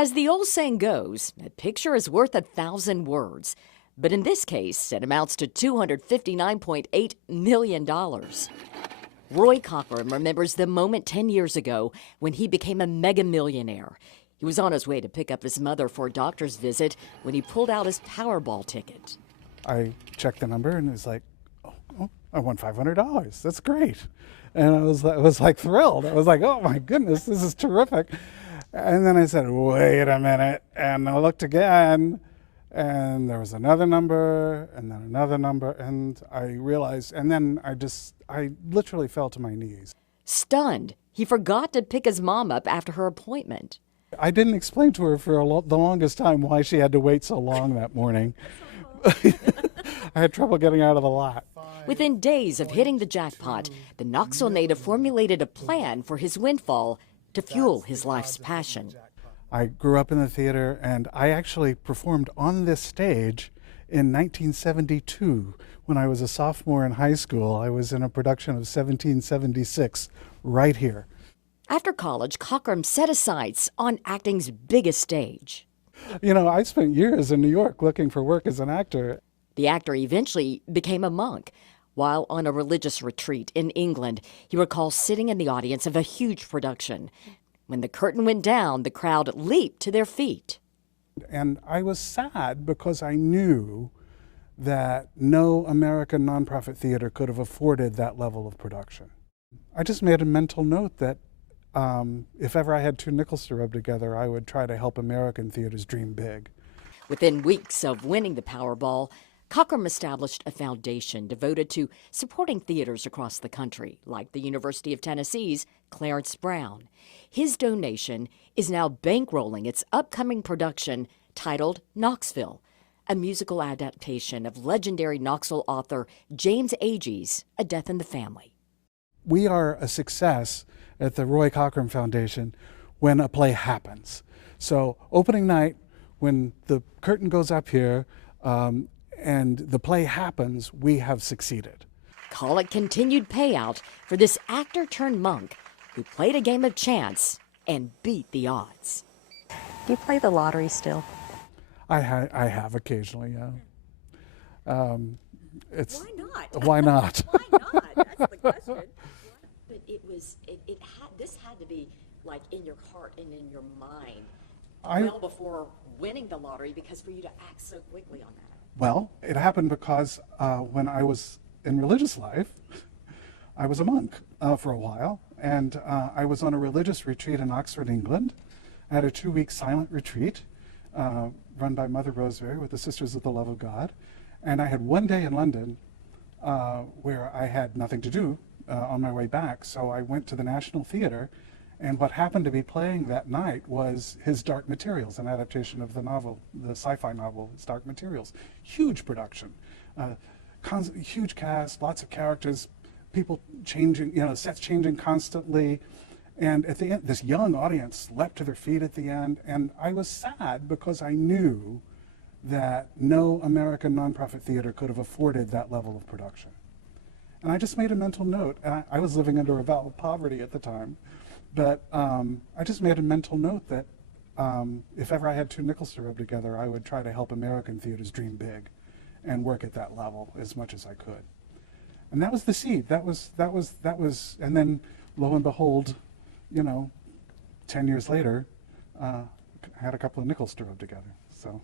As the old saying goes, a picture is worth 1,000 words. But in this case, it amounts to $259.8 million. Roy Cockrum remembers the moment 10 years ago when he became a mega millionaire. He was on his way to pick up his mother for a doctor's visit when he pulled out his Powerball ticket. I checked the number and it was like, oh, I won $500. That's great. And I was like thrilled. I was like, oh my goodness, this is terrific. And then I said, wait a minute. And I looked again and there was another number and then another number. And I realized, and then I literally fell to my knees. Stunned, he forgot to pick his mom up after her appointment. I didn't explain to her for the longest time why she had to wait so long that morning. I had trouble getting out of the lot. Within days of hitting the jackpot, the Knoxville native formulated a plan for his windfall to fuel his life's passion. I grew up in the theater, and I actually performed on this stage in 1972 when I was a sophomore in high school. I was in a production of 1776 right here. After college, Cockrum set his sights on acting's biggest stage. You know, I spent years in New York looking for work as an actor. The actor eventually became a monk. While on a religious retreat in England, he recalls sitting in the audience of a huge production. When the curtain went down, the crowd leaped to their feet. And I was sad because I knew that no American nonprofit theater could have afforded that level of production. I just made a mental note that if ever I had two nickels to rub together, I would try to help American theaters dream big. Within weeks of winning the Powerball, Cockrum established a foundation devoted to supporting theaters across the country, like the University of Tennessee's Clarence Brown. His donation is now bankrolling its upcoming production titled Knoxville, a musical adaptation of legendary Knoxville author James Agee's A Death in the Family. We are a success at the Roy Cockrum Foundation when a play happens. So opening night, when the curtain goes up here and the play happens, we have succeeded. Call it continued payout for this actor turned monk who played a game of chance and beat the odds. Do you play the lottery still? I have occasionally, yeah. Why not? Why not? Why not? That's the question. But this had to be like in your heart and in your mind well before winning the lottery, because for you to act so quickly on that. Well, it happened because when I was in religious life, I was a monk for a while, and I was on a religious retreat in Oxford, England. I had a 2-week silent retreat run by Mother Rosemary with the Sisters of the Love of God, and I had one day in London where I had nothing to do on my way back, so I went to the National Theatre, and what happened to be playing that night was his Dark Materials, an adaptation of the novel, the sci-fi novel, His Dark Materials. Huge production, huge cast, lots of characters, people changing, sets changing constantly. And at the end, this young audience leapt to their feet at the end, and I was sad because I knew that no American nonprofit theater could have afforded that level of production. And I just made a mental note, and I was living under a vow of poverty at the time, but I just made a mental note that if ever I had two nickels to rub together, I would try to help American theaters dream big and work at that level as much as I could. And that was the seed. That was, and then lo and behold, 10 years later, I had a couple of nickels to rub together. So.